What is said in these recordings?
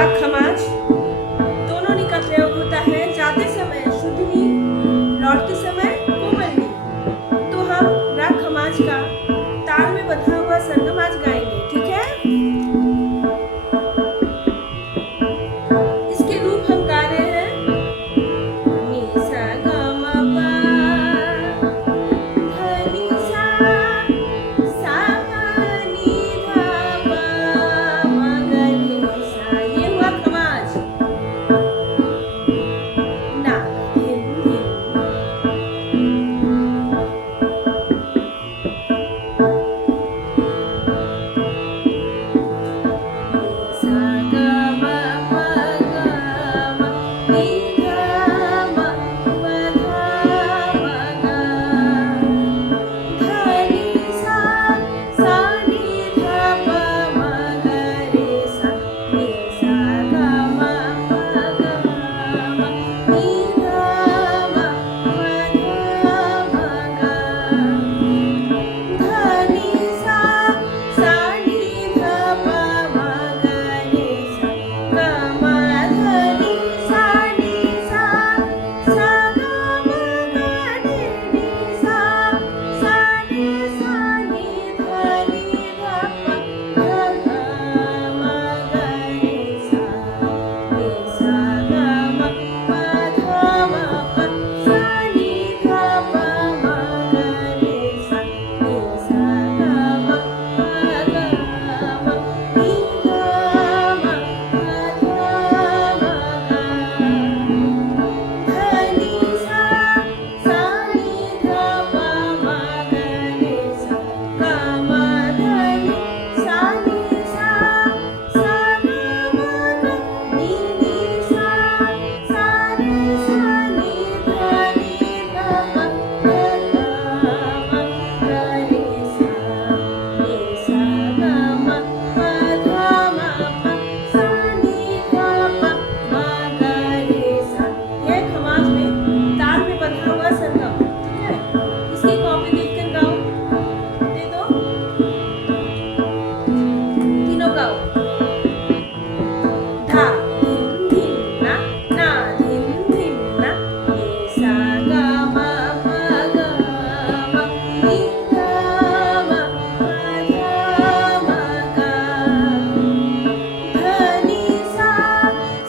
राग खमाज दोनों नी का प्रयोग होता है। जाते समय शुद्ध नी, लौटते समय कोमल नी। तो हम राग खमाज का ताल में बंधा हुआ सरगम आज गाएंगे, ठीक है। इसके रूप हम गा रहे हैं नी सा ग म प ध नी सा सा नी ध प म ग रे सा। ये हुआ खमाज। ना धिन धिन सा ग म प ग म नी ध म प ध म ग ध नी सा सा नी ध प म ग रे सा। नी सा ग म प ग म नी ध म प ध म ग ध नी सा सा नी ध प म ग रे सा। ग म ध नी सा नी सा सा ग म ग नी नी सा सा नी सा नी ध नी ध प ध ग म ग रे सा। नी सा ग म प ध म प सा नी ध प म ग रे सा। नी सा ग म प ग म नी ध म प ध म ग ध नी सा सा नी ध प म ग रे सा। ग म ध नी सा नी सा सा ग म ग नी नी सा सा रे सा नी ध नी ध प ध ग म ग रे सा। नी सा ग म प ध म प सा नी ध प म ग रे सा। ये खमाज में ताल में बंधा हुआ सरगम, ठीक है। इसकी कॉपी देखकर गाओ, दे दो, तीनों गाओ। धा धिन धिन ना, ना धिन धिन ना। नी सा ग म प ग म नी ध म प ध म ग ध नी सा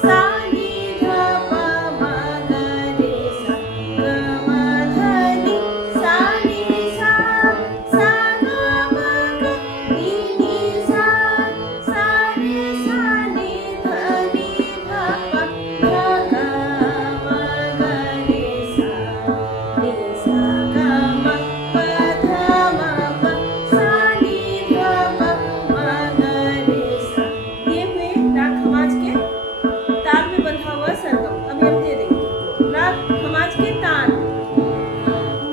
सा नी ध प म ग रे सा। ग म ध नी सा नी सा सा ग म ग नी नी सा सा रे सा नी ध नी ध प ध ग म ग रे सा। नी सा ग म प ध म प सा नी ध प म ग रे सा। ये हुए राग खमाज के ताल में बंधा हुआ सरगम। अभी हम दे देंगे तुमको राग खमाज के तान।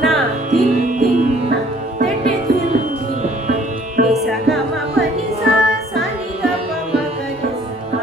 ना धिन धिन ना, टे टे धिन धिन ना। नी सा ग म प नी सा सा नी ध प म ग रे सा।